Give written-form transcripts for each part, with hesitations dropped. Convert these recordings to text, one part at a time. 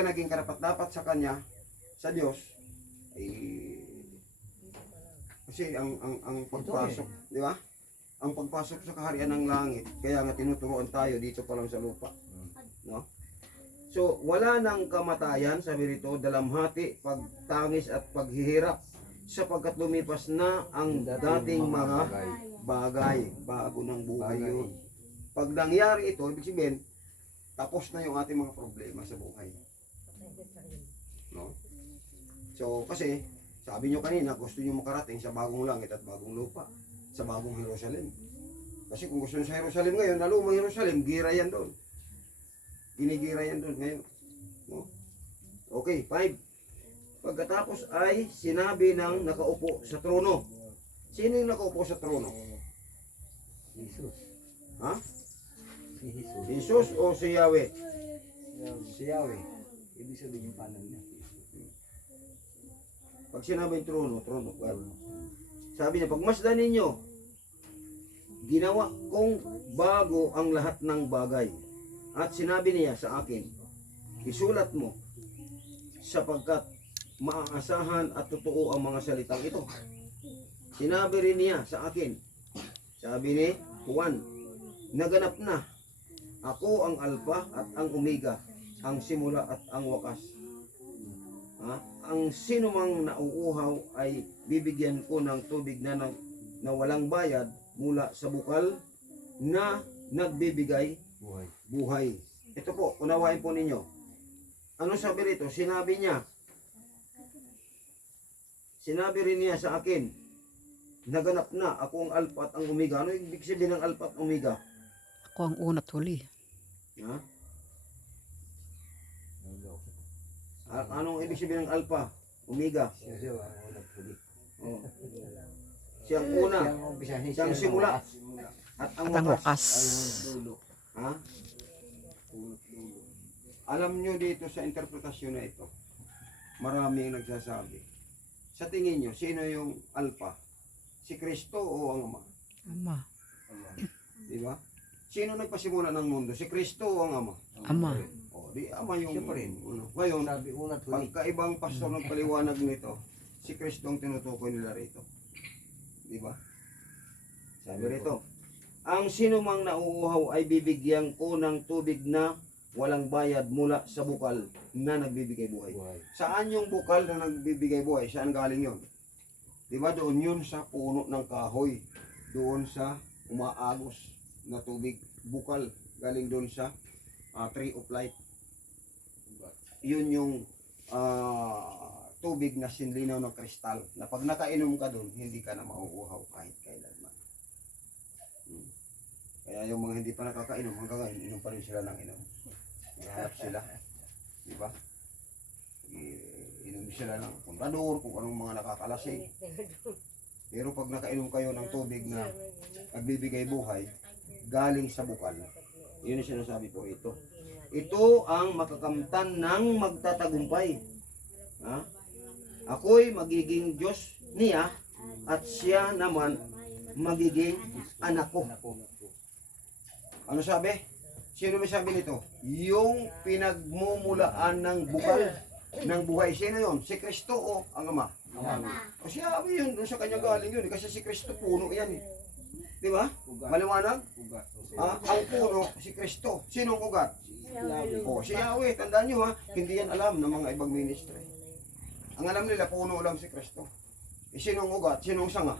ka naging karapat-dapat sa Kanya, sa Diyos, kasi ang pagpasok, di ba? Ang pagpasok sa kaharian ng langit, kaya nga tinuturuan tayo dito pa lang sa lupa. No? So, wala nang kamatayan, sabi rito, dalamhati, pagtangis at paghihirap, sapagkat lumipas na ang dating mga bagay, bago ng buhay yun. Pag nangyari ito, ibig sabihin, tapos na yung ating mga problema sa buhay. No? So, kasi, sabi nyo kanina, gusto nyo makarating sa bagong langit at bagong lupa, sa bagong Jerusalem. Kasi kung gusto nyo sa Jerusalem ngayon, nalumang Jerusalem, gira yan doon. Ginigira yan doon ngayon. No? Okay, 5. Pagkatapos ay sinabi ng nakaupo sa trono. Sino yung nakaupo sa trono? Jesus. Ha? Si Jesus. Jesus o si Yahweh? Si Yahweh. Ibig sabihin yung panang niya. Pag sinabi yung trono, well, sabi niya, pagmasdan ninyo, ginawa kong bago ang lahat ng bagay. At sinabi niya sa akin, isulat mo, sapagkat maaasahan at totoo ang mga salitang ito. Sinabi rin niya sa akin, sabi ni Juan, naganap na, ako ang Alpha at ang Omega, ang simula at ang wakas. Ang sinumang nauuhaw ay bibigyan ko ng tubig na walang bayad mula sa bukal na nagbibigay buhay. Ito po, unawain po ninyo. Ano sabi rito? Sinabi rin niya sa akin, naganap na, ako ang Alpha at ang Omega. Ano ibig sabihin ng Alpha at Omega? Ako ang una at huli. Ha? Anong ibig sabihin ng Alpha? Omega? Oh. Siyang una, siyang simula, at ang wakas. Ha? Alam nyo dito sa interpretasyon na ito, maraming nagsasabi. Sa tingin nyo, sino yung Alpha? Si Kristo o ang Ama? Ama. Di ba? Sino nagpasimula ng mundo? Si Kristo o ang Ama? Ama. O, di Ama yung... Siya pa rin. Ngayon, Sabi una't huli. pagkaibang pastor ng paliwanag nito, si Kristo ang tinutukoy nila rito. Di ba? Sabi rito, ang sinumang nauuhaw ay bibigyan ko ng tubig na walang bayad mula sa bukal na nagbibigay buhay. Saan yung bukal na nagbibigay buhay? Saan galing yon? Di ba doon yun sa puno ng kahoy? Doon sa umaagos na tubig. Bukal. Galing doon sa tree of life. Yun yung tubig na sinlinaw ng kristal. Na pag nakainom ka doon, hindi ka na mauuhaw kahit kailanman. Kaya yung mga hindi pa nakakainom, hanggang ngayon, inom pa rin sila ng inom. Naghahanap sila. Diba? Inom sila ng kontador, kung anong mga nakakalasing. Pero pag nakainom kayo ng tubig na nagbibigay buhay, galing sa bukal, yun yung sinasabi po ito. Ito ang makakamtan ng magtatagumpay. Ha? Ako'y magiging Diyos niya at siya naman magiging anak ko. Ano sabi? Sino may sabi nito? Yung pinagmumulaan ng bukal ng buhay. Sino yun? Si Kristo o ang Ama? O siya, yun, doon sa kanya galing yun. Kasi si Kristo puno yan. Di ba? Maliwanag? Ang puno, si Kristo. Sino ang ugat? O, si Yahweh. Tandaan nyo ha, hindi yan alam ng mga ibang ministry. Ang alam nila, puno lang si Kristo. Sino ang ugat? Sino ang sanga?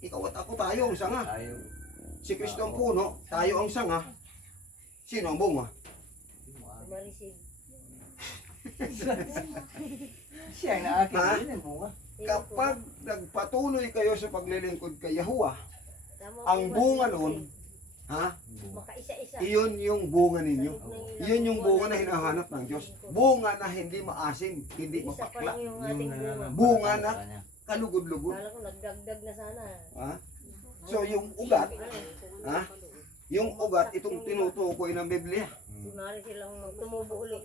Ikaw at ako, tayo ang sanga. Si Kristo ang puno, tayo ang sanga. Sino ang bunga? Siya ang naakin. Yun ang bunga. Kapag nagpatuloy kayo sa paglilingkod kay Yahuwah, ang bunga nun, iyon yung bunga ninyo. Iyon yung bunga na hinahanap ng Diyos. Bunga na hindi maasim, hindi mapakla. Bunga na kalugod-lugod. Nagdagdag na sana. So yung ugat, yung ugat, itong tinutukoy ng Biblia. Kunwari silang tumubo ulit.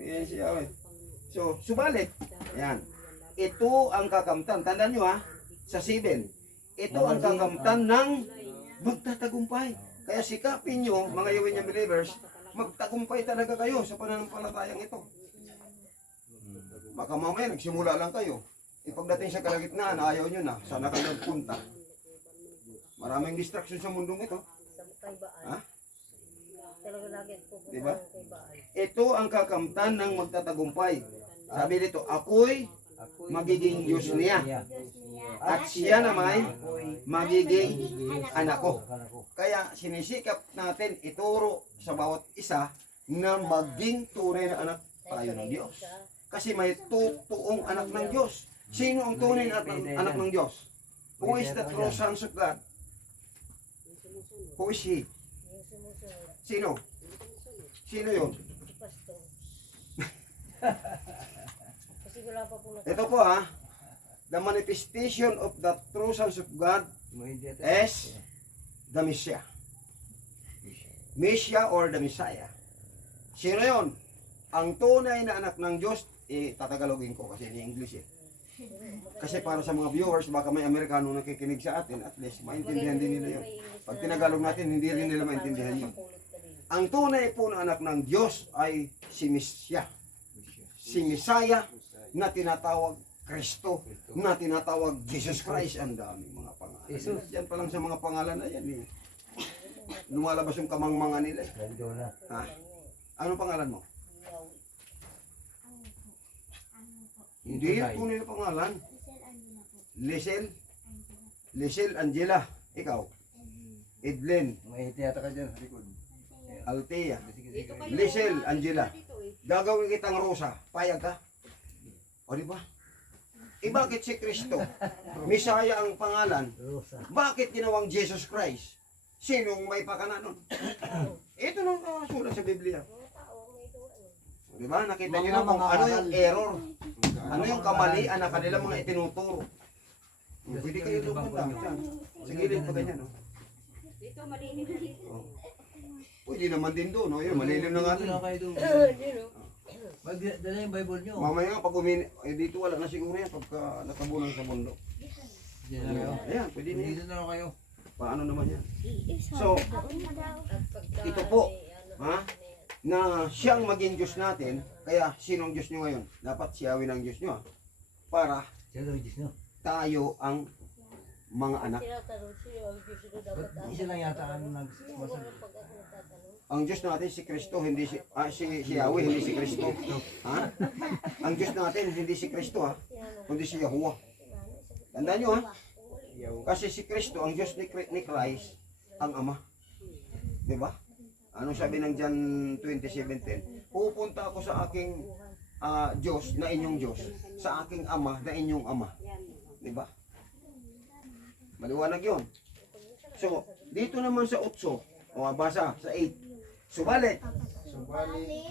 Yan siya. So, subalit, yan. Ito ang kakamtan. Tandaan nyo sa 7. Ito ang kakamtan ng magtatagumpay. Kaya sikapin nyo, mga Yahweh believers, magtagumpay talaga kayo sa pananampalatayang ito. Baka mamaya nagsimula lang kayo. Ipagdating sa kalagitnaan, ayaw nyo na. Sana kayo punta. Maraming distraction sa mundong ito. Sa kaibaan. Ha? Talaga lagi pupunta Diba? ng kaibaan. Ito ang kakamtan ng magtatagumpay. Sabi dito, ako'y magiging Diyos niya. At siya naman magiging anak ko. Kaya sinisikap natin ituro sa bawat isa na maging tunay na anak tayo ng Diyos. Kasi may totoong anak ng Diyos. Sino ang tunay na anak ng Diyos? Who is the true sons of God? Who is he? Yung sumusunod, Sino? Sino yun? si Pastor. Kasi wala pa po Ito po the manifestation of the true sons of God is the Messiah. Messiah or the Messiah. Sino yun? Ang tunay na anak ng Diyos, tatagalogin ko kasi in English Kasi para sa mga viewers, baka may Amerikano nakikinig sa atin, at least maintindihan din nila yun. Pag tinagalog natin, hindi rin nila maintindihan yun. Ang tunay po na anak ng Diyos ay si Messiah. Si Messiah na tinatawag Kristo, na tinatawag Jesus Christ. Ang daming mga pangalan. Jesus. Yan pa lang sa mga pangalan na yan lumalabas yung kamangmangan nila. Ha? Anong pangalan mo? Hindi yan tunay na pangalan. Lisel Angela. Ikaw? Edlen. May tiyata ka dyan, likod. Altea. Lisel Angela. Gagawin kitang Rosa. Payag ka? O di ba? Bakit si Kristo? Misaya ang pangalan. Bakit ginawang Jesus Christ? Sinong may pakana nun? Ito nung sulat sa Biblia. Di ba? Nakita niyo na kung ano yung error. Ano yung kamalian na kanila mga itinuturo. Pwede kayo lumunta. Sa gilid pa ganyan. Dito, malilim na dito. Pwede naman din doon. Malilim na nga Dito doon. na kayo doon. Magdala yung Bible nyo. Mamaya nga pag dito wala na siguro yan pagka nakabunan sa bundok. Dito na kayo. Ayan, pwede na yan. Dito na kayo. Paano naman yan? So, ito po, na siyang maging Diyos natin, kaya sinong Diyos nyo ngayon? Dapat siyawin ang Diyos nyo para Siya daw yung Diyos nyo. tayo ang mga anak. Tinatanong siya, ang Diyos na dapat Ba't isa lang yata ang nagmasabi? pag ako nagtatanong. Ang Diyos natin si Kristo, hindi si Yahweh, hindi si Kristo. Ha? Ang Diyos natin hindi si Kristo kundi si Yahuwah. Tandaan nyo kasi si Kristo, ang Diyos ni Christ, ang Ama. Di ba? Anong sabi ng John 20:17? Pupunta ako sa aking Diyos na inyong Diyos, sa aking Ama na inyong Ama. Di ba? Maliwanag yun. So, dito naman sa 8, basa sa 8. Subalit,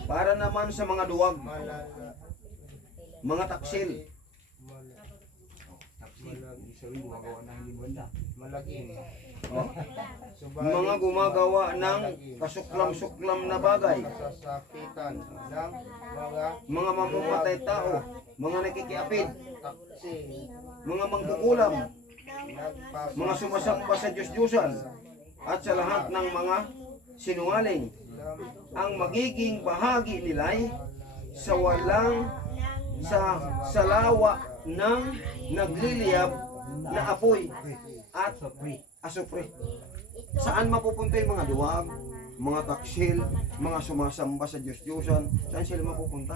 para naman sa mga duwag, mga taksil, mga gumagawa ng kasuklam-suklam na bagay, sasakitan ng mga mamamatay tao, mga nakikiapid, taksil, mga mangkukulam, nagpas mga sumasamba sa Diyos-Diyosan, at sa lahat ng mga sinungaling. Ang magiging bahagi nila'y sa walang salawa ng nagliliyab na apoy at asupre. Saan mapupunta yung mga duwag, mga taksil, mga sumasamba sa Diyos-Diyosan? Saan sila mapupunta?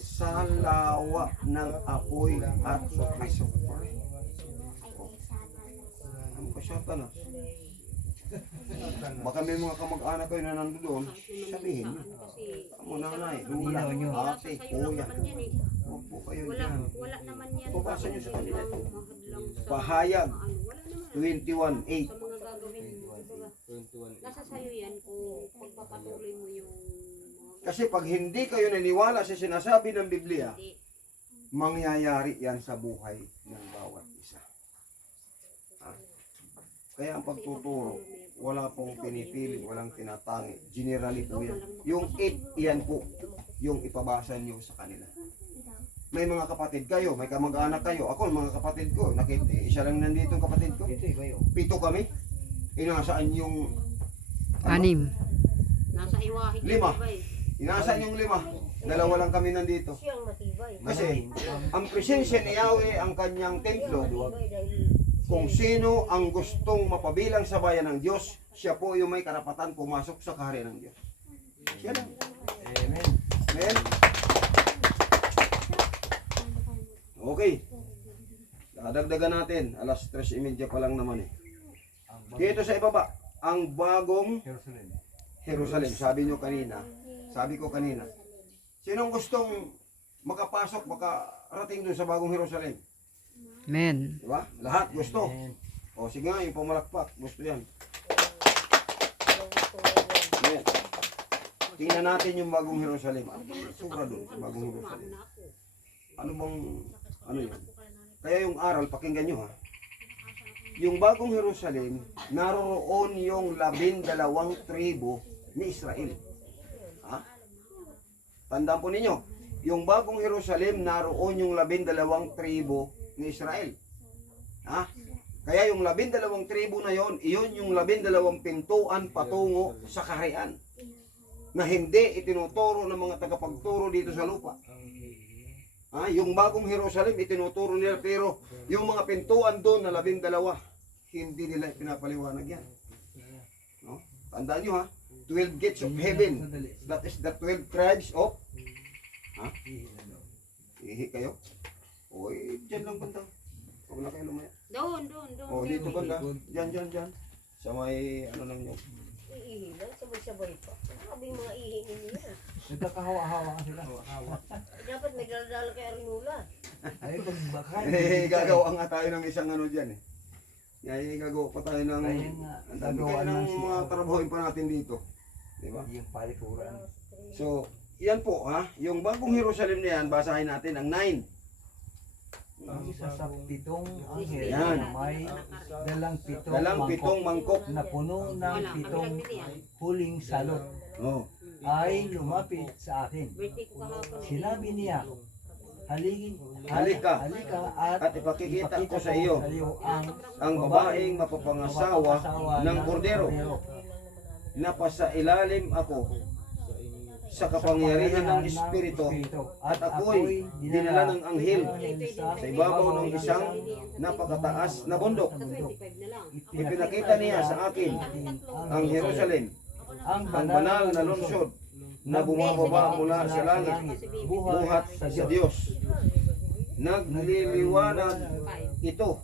Sa lawa ng apoy at asupre. Ano ka siya tanas? Baka may mga kamag-anak kayo na nandoon, sabihin nyo. Amo nanay, lula, ate, kuya. Huwag po kayo dyan. Wala naman yan. Pabasa nyo sa kanila ito. Mahadlang sa Pahayag wala naman. 21:8. Sa mga gagawin mo. Kumbaga, nasa sayo yan kung pagpapatuloy mo yung mga Kasi pag hindi kayo naniwala sa sinasabi ng Biblia, hindi. mangyayari yan sa buhay ng bawat isa. Kaya ang pagtuturo, wala pong pinipili, walang tinatangi. Generally po yan. Yung 8, yan po, yung ipabasa nyo sa kanila. May mga kapatid kayo, may kamag-anak kayo. Ako, mga kapatid ko, isa lang nandito ang kapatid ko. Dito kayo. 7 kami. Inasaan yung... 6. Nasa iwahe. Lima. Iba eh. Inasan yung 5? Dalawa lang kami nandito. Siyang matibay. Kasi ang presensya ni Yahweh ang kanyang templo. Matibay dahil Kung sino ang gustong mapabilang sa bayan ng Diyos, siya po yung may karapatan pumasok sa kaharian ng Diyos. Siya lang. Amen. Amen? Okay. Dadagdagan natin. Alas 3:30 pa lang naman eh. Ang bagong Dito sa ibaba, ang bagong Jerusalem. Jerusalem. Sabi ko kanina, sinong gustong makapasok, makarating doon sa bagong Jerusalem? Amen. Di ba? Lahat gusto. Amen. O sige nga, yung pumalakpak, gusto yan. yung gusto ngayon. Amen. Tingnan natin yung bagong Jerusalem. Ano bang sura doon sa bagong Jerusalem? Ano bang, ano yun? Kaya yung aral, pakinggan nyo ha. Yung bagong Jerusalem, naroon yung 12 tribo ni Israel. Ha? Tandaan po ninyo, yung bagong Jerusalem, naroon yung 12 tribo ni Israel. Ha? Kaya yung 12 tribo na yon, iyon yung 12 pintuan patungo sa kaharian na hindi itinuturo ng mga tagapagturo dito sa lupa. Yung bagong Jerusalem itinuturo nila, pero yung mga pintuan doon na 12, hindi nila pinapaliwanag yan. No? Tandaan nyo ha, 12 gates of heaven. That is the 12 tribes of ihi kayo. Oy, dyan lang banda. Huwag na kayo lumaya. Doon. O, dito banda. Dyan. Sa may, ano lang nyo. Iihi lang, sabay-sabay pa. Grabe yung mga ihi ninyo yan. Nagkakahawa-hawa ka sila. Dapat may daladala kay Arinula. Ay, pag baka. Gagawa nga tayo ng isang ano dyan eh. Gagawa pa tayo ng, Kaya nga, ang dami gagawa kayo ng ng mga trabahoin pa natin dito. Diba? Yung palikuran. So, yan po ha. Yung bagong Jerusalem na yan, basahin natin ang 9. Ang isa sa 7 anghel Yan. na may Dalang pitong mangkok. na puno ng 7 huling salot Oh. ay lumapit sa akin. Birthday ko kahapon. Sinabi niya, Halika. at At ipakikita ko sa iyo ang babaeng mapapangasawa ng kordero. Napasa ilalim ako sa kapangyarihan ng Espiritu at ako'y dinala ng anghel sa ibabaw ng isang napakataas na bundok. 25 na lang. Ipinakita niya sa akin ang Jerusalem, ang banal na lungsod na bumababa mula sa langit, buhat sa Diyos. Nagliliwanag ito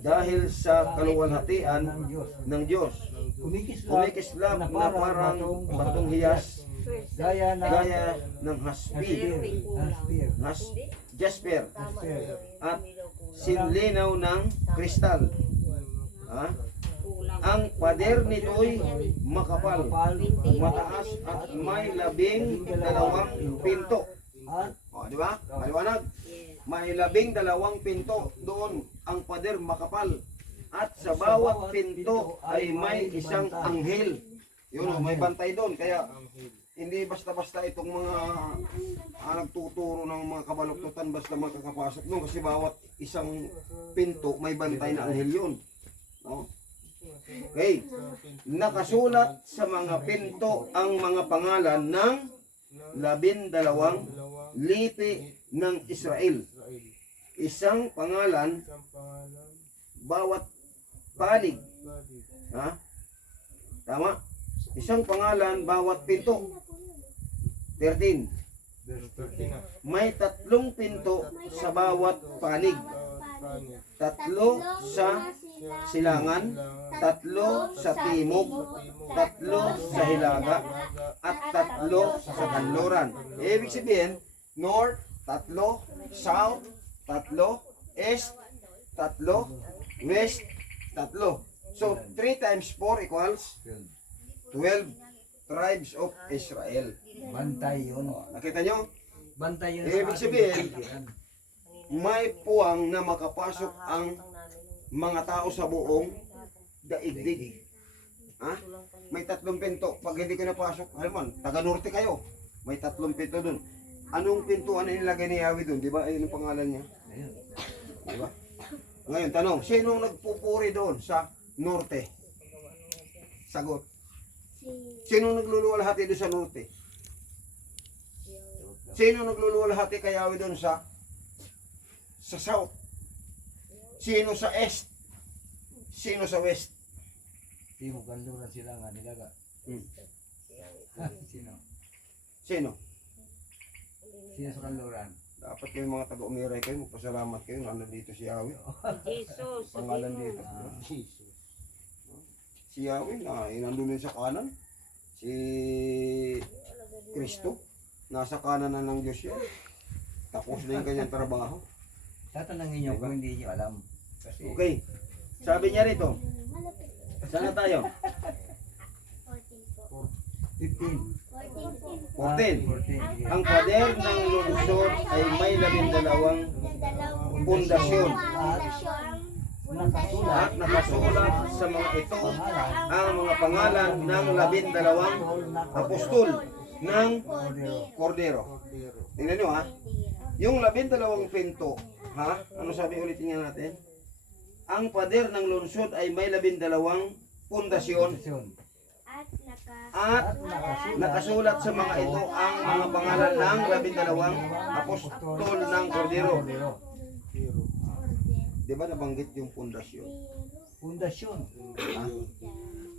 dahil sa kaluwalhatian ng Diyos. Kumikislap na parang batong hiyas, gaya ng jasper at sinlinaw ng kristal. Ang pader nito'y makapal, mataas at may 12 pinto. O, di ba? Maliwanag. May 12 pinto doon. Ang pader makapal. At sa bawat pinto ay may isang anghel. Yun, may bantay doon. Kaya hindi basta-basta itong mga nagtuturo ng mga kabaluktutan basta makakapasok doon. Kasi bawat isang pinto may bantay na anghel yun. No? Okay. Nakasulat sa mga pinto ang mga pangalan ng 12 lipi ng Israel. Isang pangalan bawat palig. Ha? Tama? Isang pangalan bawat pinto. 13. May 3 pinto sa bawat panig. 3 sa silangan, 3 sa timog, 3 sa hilaga, at 3 sa kanluran. Ibig sabihin, north, 3, south, 3, east, 3, west, 3. So, 3 times 4 equals 12 tribes of Israel. Bantay yun. Nakita nyo? Bantay yun. Ibig sabihin, may puwang na makapasok ang mga tao sa buong daigdig. Ha? May 3 pinto. Pag hindi ko napasok, alam taga-norte kayo. May 3 pinto doon. Anong pintuan na nilagay ni Yahweh doon? Di ba? Ayun ang pangalan niya. Di ba? Ngayon, tanong, sinong nagpupuri doon sa norte? Sagot. Sino nagluluwalhati doon sa norte? Sino nagluluwalhati kay Yahweh doon sa south? Sino sa east? Sino sa west? Timog kanluran sila nga nilaga. Hmm. Sino? Sino? Sino sa kanluran? Dapat kayo mga taga-umiray kayo, magpasalamat kayo, nandito si Yahweh. Jesus, Pangalan sabihin dito. mo. Si Yahweh na nandun din sa kanan. Si Kristo, nasa kanan na ng Diyos yan. Tapos na yung kanyang trabaho. Tatanungin niyo kung hindi niyo alam. Kasi Okay. Sabi niya rito, saan na tayo? 15. 14. 14. Ang pader ng lungsod ay may 12 pundasyon. At nakasulat sa mga ito ang mga pangalan ng 12 apostol ng Kordero. Tingnan nyo ha. Yung 12 pinto, ha? Ano sabi ulit niya natin? Ang pader ng lungsod ay may 12 pundasyon at nakasulat sa mga ito ang mga pangalan ng 12 apostol ng Kordero. Di ba nabanggit yung pundasyon? Pundasyon. Ha?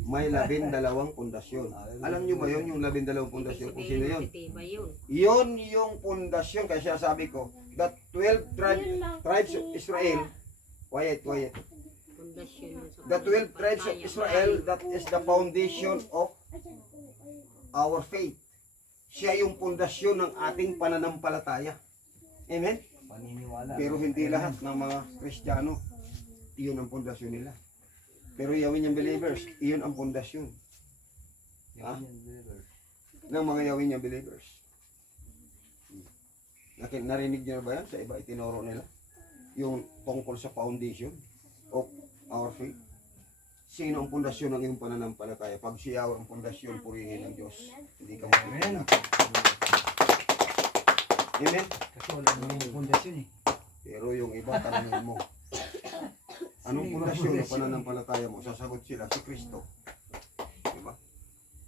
May 12 pundasyon. Alam nyo ba yun, yung 12 pundasyon? Kung sino yun? Titibay yun. Yun yung pundasyon. Kaya sabi ko, the 12 tribes of Israel, quiet. Pundasyon yun sa The 12 tribes of Israel, that is the foundation of our faith. Siya yung pundasyon ng ating pananampalataya. Amen? Paniniwala. Pero hindi lahat ng mga Kristiyano, iyon ang pundasyon nila. Pero Yahweh believers, iyon ang pundasyon Yan yung believers. ng mga Yahweh believers. Narinig niyo na ba yan? Sa iba itinuro nila. Yung tungkol sa foundation of our faith. Sino ang pundasyon ng iyong pananampalataya? Pag siya ang pundasyon, purihin ng Diyos. Hindi ka Amen. makikita. Amen? Kasi wala naman yung pundasyon eh. Pero yung iba, tanongin mo. Anong pundasyon ng pananampalataya mo? Sasagot sila, si Kristo. Diba?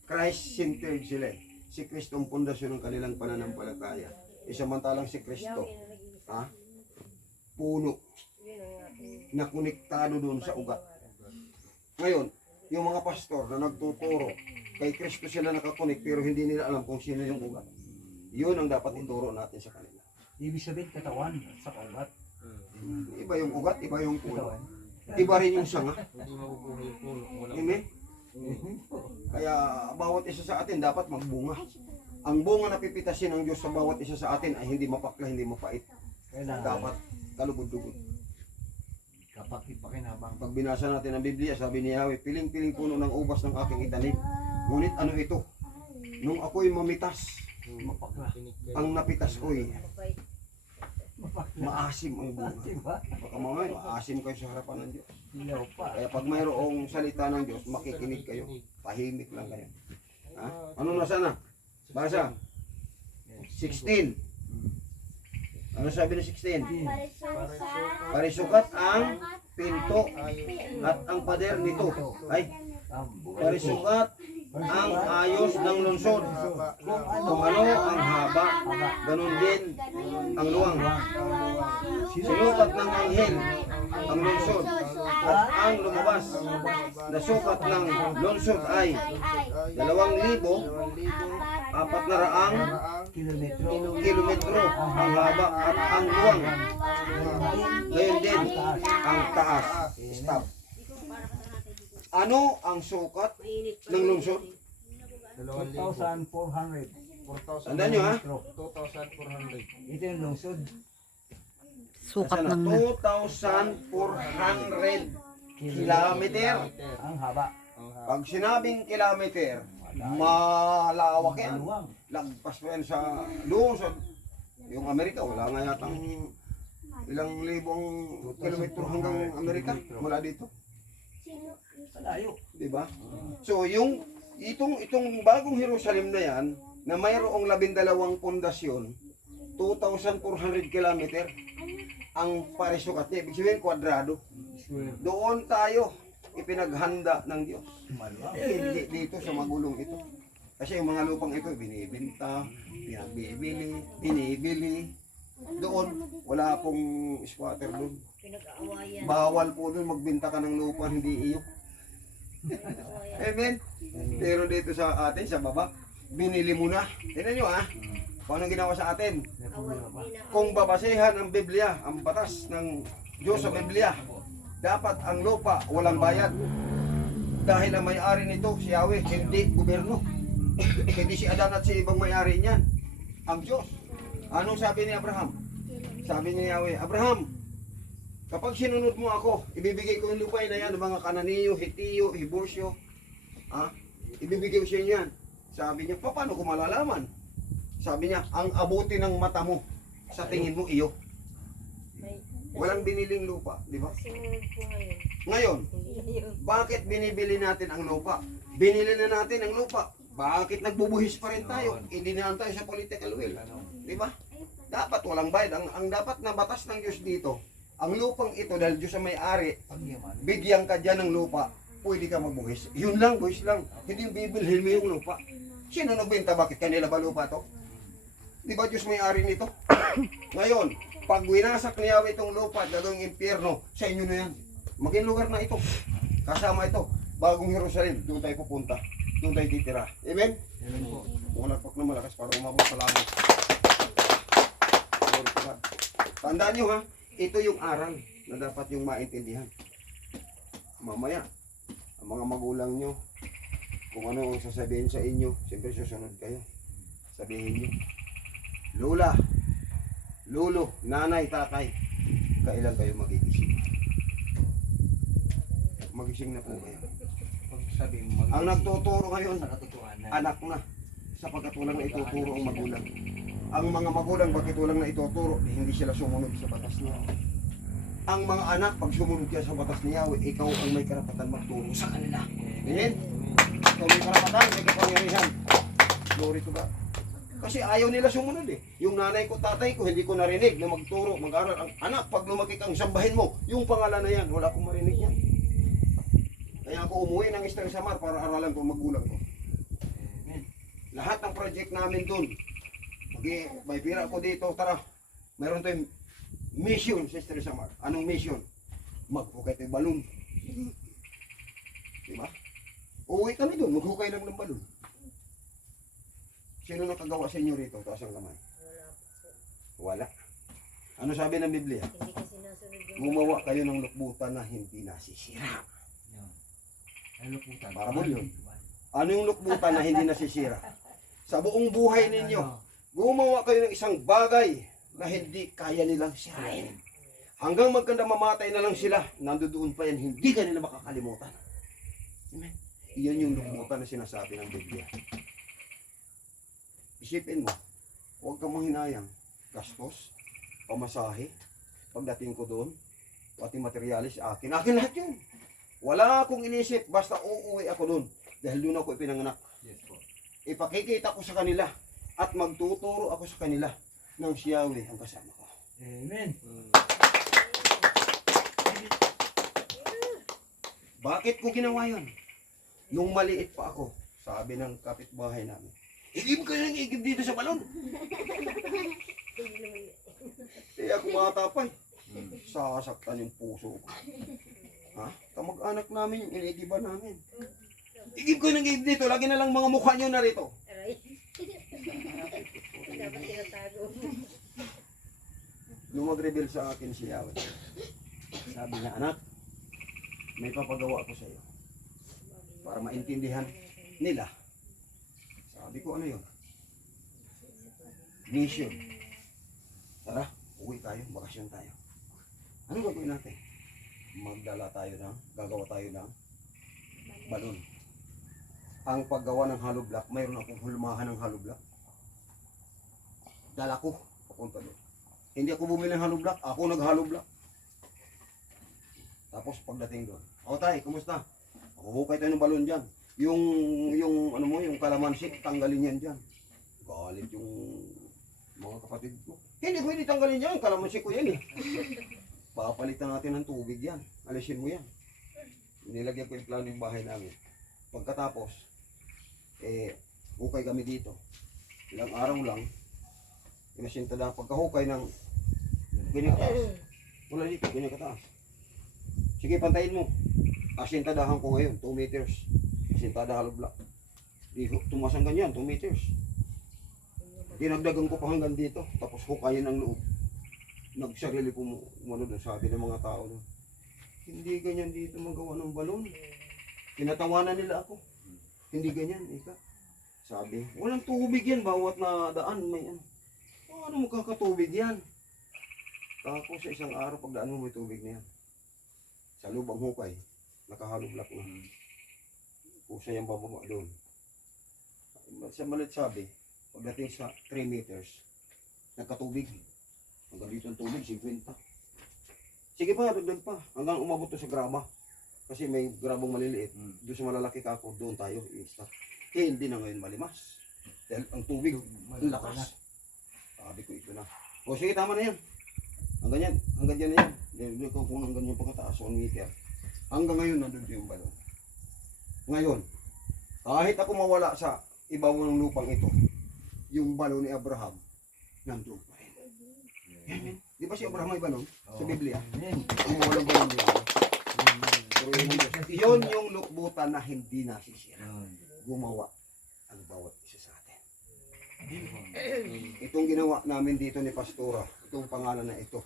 Christ-centered sila eh. Si Kristo ang pundasyon ng kanilang pananampalataya. Samantalang si Kristo, ha? Puno na konektado doon sa ugat. Ngayon, yung mga pastor na nagtuturo, kay Kristo sila nakakonek pero hindi nila alam kung sino yung ugat. Yun ang dapat ituro natin sa kanila. Ibig sabihin katawan sa ugat. Iba yung ugat, iba yung puno. Katawan. Iba rin yung sanga. Hindi mabubuhay yung puno kung walang Amen? Kaya bawat isa sa atin dapat magbunga. Ang bunga na pipitasin ng Diyos sa bawat isa sa atin ay hindi mapakla, hindi mapait. Kailangan Dapat kalugod-lugod. kapag ipakinabang. Pag binasa natin ang Biblia, sabi ni Yahweh, piling-piling puno ng ubas ng aking itanim. Ngunit ano ito? Nung ako'y mamitas, Mapakla. ang napitas ko'y maasim ang bunga. Diba? Baka mamaya, maasim kayo sa harapan ng Diyos. Ilaw pa. Kaya pag mayroong salita ng Diyos, makikinig kayo. Tahimik lang kayo. Ha? Ano na sana? Basa. 16. Ano sabi ng 16? Parisukat ang pinto at ang pader nito. Ay, parisukat ang ayos ng lungsod. Kung ano ang haba, ganun din ang luwang. Sinukat ng anghel ang lungsod at ang lumabas. Nasukat ng lungsod ay 2,400 kilometro ang haba at ang luwang. Ngayon din ang taas. Stop. Ano ang sukat Mainit pa ng rin lungsod? yun 2,400. Tandaan nyo ha? 2,400. Ito yung lungsod. Sukat Nasaan ng na? 2,400 kilometer. Ang haba. Pag sinabing kilometer, malawak yan. Maluwang. Lagpas pa yan sa lungsod. Yung Amerika, wala nga yatang ilang libong kilometro hanggang Amerika mula dito. Malayo. Di ba? So itong bagong Jerusalem na yan, na mayroong 12 pundasyon, 2,400 kilometer ang parisukat niya. Ibig sabihin, kwadrado. Square. Doon tayo ipinaghanda ng Diyos. Hindi dito sa magulong ito. Kasi yung mga lupang ito, binibinta, binibili. Doon, wala pong squatter doon. Pinag-aawayan. Bawal po doon magbinta ka ng lupa, hindi iyo. Amen? Pero dito sa atin, sa baba, binili mo na. Tingnan nyo paano ginawa sa atin? Kung babasehan ang Biblia, ang batas ng Diyos sa Biblia, dapat ang lupa walang bayad. Dahil ang may-ari nito, si Yahweh, hindi gobyerno. Hindi si Adan at si ibang may-ari niyan. Ang Diyos. Anong sabi ni Abraham? Sabi ni Yahweh, Abraham, kapag sinunod mo ako, ibibigay ko yung lupa na yan, ng mga Kananiyo, Hitiyo, Hibusyo. Ibibigay ko sa inyo yan. Sabi niya, paano ko malalaman? Sabi niya, ang abuti ng mata mo, sa tingin mo iyo. Walang biniling lupa, di ba? Sinunod po ngayon. Ngayon, Hindi yun. bakit binibili natin ang lupa? Binili na natin ang lupa. Bakit nagbubuhis pa rin tayo? Hindi na tayo sa political will. Di ba? Dapat walang bayad. Ang dapat na batas ng Diyos dito, ang lupang ito, dahil Diyos ang may-ari, bigyan ka dyan ng lupa, pwede ka magbuhis. Yun lang, buhis lang. Hindi yung bibilhin mo yung lupa. Sino nagbenta? Bakit kanila ba lupa to? Di ba Diyos may-ari nito? Ngayon, pag winasak ni Yahweh itong lupa at gagawing impyerno, sa inyo na yan. Maging lugar na ito. Kasama ito. Bagong Jerusalem, doon tayo pupunta. Doon tayo titira. Amen? Amen po. Pumalakpak na malakas para umabot sa langit. Glory to God. Tandaan nyo ito yung aral na dapat yung maintindihan. Mamaya, ang mga magulang nyo, kung ano ang sasabihin sa inyo, siyempre susunod kayo. Sabihin nyo, Lola, Lolo, Nanay, Tatay, kailan kayo magigising? Magising na po kayo. Pag sabi mo, Ang nagtuturo ngayon, sa katotohanan. anak na, sapagkat walang na ituturo ang magulang. Ang mga magulang, bakit walang na ituturo, hindi sila sumunod sa batas niya. Ang mga anak, pag sumunod ka sa batas ni Yahweh, ikaw ang may karapatan magturo sa kanila. Amen? Ikaw may karapatan, may kapangyarihan. Glory to God. Kasi ayaw nila sumunod Yung nanay ko, tatay ko, hindi ko narinig na magturo, mag-aral. Ang anak, pag lumaki kang sambahin mo, yung pangalan na yan, wala akong marinig yan. Kaya ako umuwi ng Eastern Samar para aralan ko magulang ko. Lahat ng project namin doon, may pira ko dito, tara, mayroon tayong mission sa Eastern Samar. Anong mission? Maghukay tayo balon. Diba? Uuwi kami doon, maghukay lang ng balon. Sino nakagawa sa inyo rito? Taas ang kamay. Wala. Ano sabi ng Biblia? Hindi kasi nasunod yung... Gumawa kayo ng lukbutan na hindi nasisira. Ano po tayo? Para mo yun. Ano yung lukbutan na hindi nasisira? Sa buong buhay ninyo, gumawa kayo ng isang bagay na hindi kaya nilang sirain. Hanggang magkanda mamatay na lang sila, nandoon pa yan, hindi ka nila makakalimutan. Amen. Iyan yung lukbutan na sinasabi ng Biblia. Isipin mo, huwag kang manghinayang. Gastos, pamasahe, pagdating ko doon, pati materialis, akin lahat yun. Wala akong inisip, basta uuwi ako doon. Dahil doon ako ipinanganak. Yes po. Ipakikita ko sa kanila at magtuturo ako sa kanila ng si Yahweh ang kasama ko. Amen. Bakit ko ginawa yun? Nung maliit pa ako, sabi ng kapitbahay namin, igib ka lang igib dito sa balon. Kaya ako matapay. Sasaktan yung puso ko. Kamag-anak namin yung inigiban namin. Igib ko ng igib dito, lagi na lang mga mukha nyo narito. Aray. Dapat tinatago. Nung mag-reveal sa akin si Yahweh, sabi niya, anak, may papagawa ko sa iyo para maintindihan nila. Sabi ko, ano yun? Mission. Tara, uwi tayo, bakasyon tayo. Ano gagawin natin? Gagawa tayo ng balon. Ang paggawa ng hollow block, mayroon akong hulmahan ng hollow block. Dala ko, papunta doon. Hindi ako bumili ng hollow block, ako nag-hollow block. Tapos pagdating doon, o tay, kumusta? Hukay tayo ng balon dyan. Yung kalamansi, tanggalin yan dyan. Galit yung mga kapatid ko. Hindi ko hindi tanggalin yan, kalamansi ko yan Papalitan natin ng tubig yan. Alisin mo yan. Nilagyan ko yung plano yung bahay namin. Pagkatapos, hukay kami dito. Ilang araw lang, inasintada. Pagkahukay ng ganyan kataas. Wala dito, ganyan kataas. Sige, pantayin mo. Asintadahan ko ngayon, 2 meters. Asintada hollow block. Tumasang ganyan, 2 meters. Dinagdagan ko pa hanggang dito. Tapos hukayin ang loob. Nagsarili ko umano doon, sabi ng mga tao doon. Hindi ganyan dito magawa ng balon. Tinatawanan nila ako. Hindi ganyan, ika. Sabi, walang tubig yan, bawat na daan may ano. Ano magkakatubig yan? Tapos sa isang araw, pagdaan mo may tubig na yan. Sa lubang hukay, nakahalong block na. Pusa yung bababa doon. Sa malit sabi, pagdating sa 3 meters, nagkatubig. Hanggang dito ang tubig, 50. Sige pa, dagdag pa. Hanggang umabot to sa graba. Kasi may grabong maliliit. Doon sa malalaki kako, doon tayo i-stop. Kaya hindi na ngayon malimas. Dahil ang tubig, ang lakas. Sabi ko ito na. O sige, tama na yan. Hanggang dyan na yan. Dahil ko kung hanggang yung pagkataas, 1 meter. Hanggang ngayon, nandun yung balon. Ngayon, kahit ako mawala sa ibabaw ng lupang ito, yung balon ni Abraham, nandun pa rin. Yan. Di ba si Abraham may balon? Sa Biblia. Ang walang balon niya. Yun yung lukbutan na hindi nasisira. Gumawa ang bawat isa sa atin. Itong ginawa namin dito ni Pastora, itong pangalan na ito,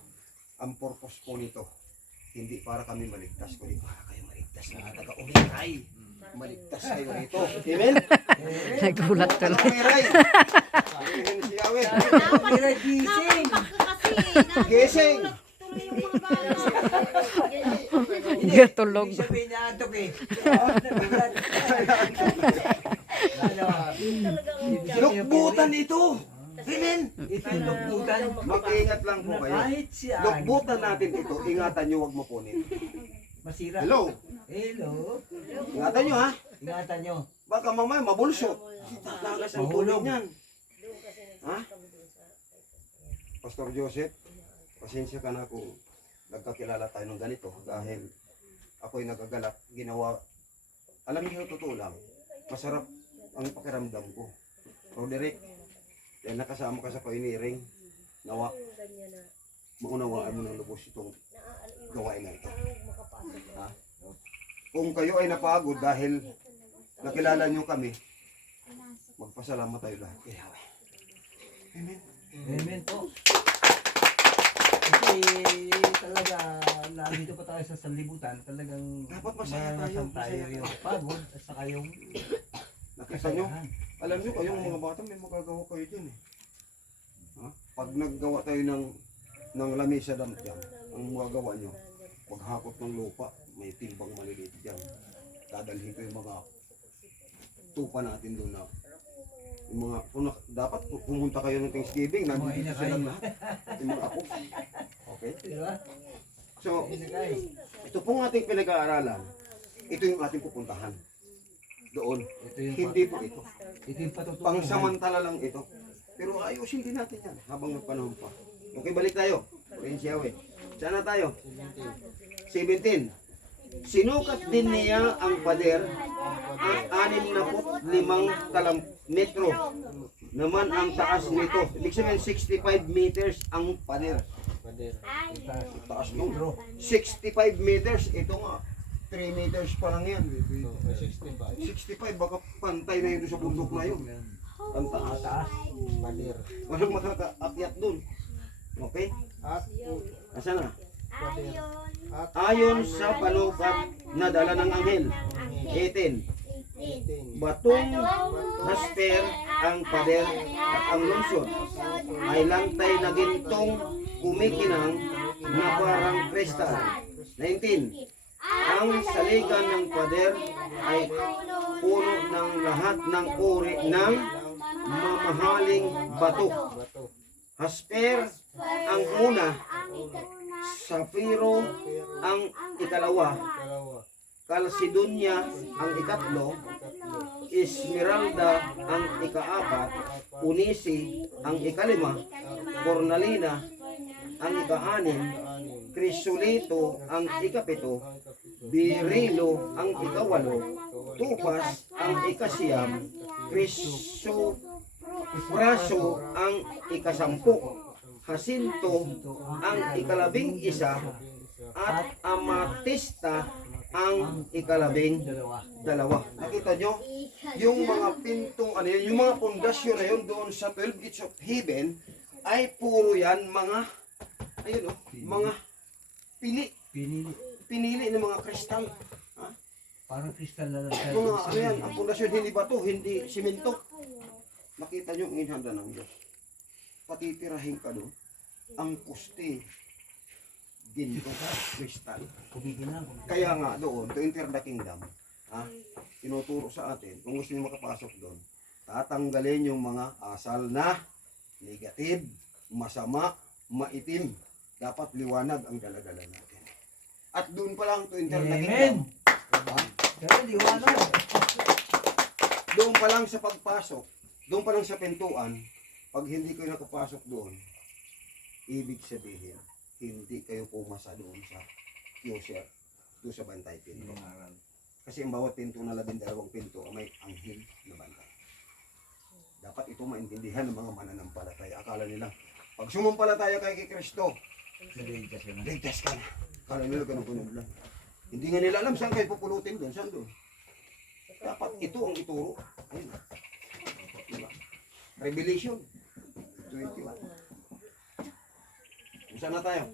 ang purpose po nito, hindi para kami maligtas, kundi para kayo maligtas na taga-umiray. Maligtas kayo rito. Amen? Nagulat ka lang. Umiray! Amen si Yahweh. Umiray gising! Gising! Tuloy yung mga bala. Gatulog. Ibig sabihin niya atok eh. Ano? Lukbutan ito! Amen! Ito yung lukbutan. Mag-ingat lang po kayo. Kahit siya. Lukbutan natin ito, ingatan nyo, huwag mapunit. Masira. Hello? Hello. Ingatan nyo ha? Ingatan nyo. Baka mamaya mabulso. Tatagas ang tulog niyan. Ha? Pastor Joseph, pasensya ka na kung nagkakilala tayo ng ganito dahil ako'y nagagalak, ginawa, alam niyo totoo lang, masarap ang pakiramdam ko. Roderick, dahil nakasama ka sa pioneering, nawa, maunawaan mo ng lubos itong gawain na ito. Ha? Kung kayo ay napagod dahil nakilala nyo kami, magpasalamat tayo lahat kay Yahweh. Amen. Amen po. Kasi talaga, nandito pa tayo sa sanlibutan, talagang Dapat masaya maranasan tayo, tayo masaya yung pagod at saka yung Nakita nyo? kasayahan. Alam nyo, kayong mga bata may magagawa kayo dyan eh. Ha? Pag naggawa tayo ng lamesa dyan, ang magagawa nyo, paghakot ng lupa, may timbang maliliit dyan. Dadalhin ko yung mga tupa natin doon na yung mga, dapat pumunta kayo ng Thanksgiving, nandito silang lahat. Yung mga apo. Okay? Diba? So, Pinagay. ito pong ating pinag-aaralan, ito yung ating pupuntahan. Doon. Ito yung, Hindi po ito. ito yung patutunguhan. Pangsamantala lang ito. Pero ayusin din natin yan habang nagpanahon pa. Okay, balik tayo. Praise Yahweh. Saan na tayo? 17. Sinukat din niya ang pader at 65 metro naman ang taas nito. Ibig sabihin 65 meters ang pader. Pader. Taas nung 65 meters. Ito nga 3 meters pa lang yan. So, 65. 65 baka pantay na yun doon sa bundok na yun. Ang taas. Pader. Walang makakaakyat dun. Okay? At Nasaan na? pader. At Ayon sa panukat na dala ng anghel. 18. 18. Batong hasper ang pader at ang lungsod ay lantay na gintong kumikinang na parang kristal. 19. Ang saligan ng pader ay puno ng lahat ng uri ng mamahaling bato. Bato. Hasper ang una, Sapiro ang ikalawa, Dalawa. Calcedonia ang ikatlo, Esmeralda ang ikaapat, Unisi ang ikalima, Cornalina ang ika-anim, Anim. Crisolito ang ikapito, Ang kapito. Birilo ang ikawalo, Tupas ang ikasiyam, Praso ang ikasampu, Jacinto ang ikalabing isa, at Amatista ang ikalabing dalawa. Nakita nyo? Yung mga pintong, ano yun, yung mga pundasyon na yun doon sa 12 Gates of Heaven, ay puro yan mga, ayun o, mga pinili ng mga kristal. Parang kristal na lang tayo. Yung mga, ano yan, ang pundasyon hindi bato, hindi simento. Makita nyo ang inhanda ng Diyos. Patitirahin ka doon, ang puste, ginto, kristal. Kumigin lang. Kaya nga doon, to enter the kingdom, tinuturo sa atin, kung gusto nyo makapasok doon, tatanggalin yung mga asal na negative, masama, maitim. Dapat liwanag ang daladala natin. At doon pa lang to enter the kingdom. Pero liwanag. Doon pa lang sa pagpasok, doon pa lang sa pintuan, pag hindi kayo nakapasok doon, ibig sabihin, hindi kayo pumasa doon sa future, doon sa bantay pinto. Kasi ang bawat pinto na 12 pinto ay may anghel na bantay. Dapat ito maintindihan ng mga mananampalataya. Akala nila, pag sumampalataya kay Kristo, ligtas ka na. Akala nila ganun lang. Hindi nga nila alam saan kayo pupulutin doon. Saan doon? Dapat ito ang ituro. Ayun. Diba? Revelation 21. Saan na tayo?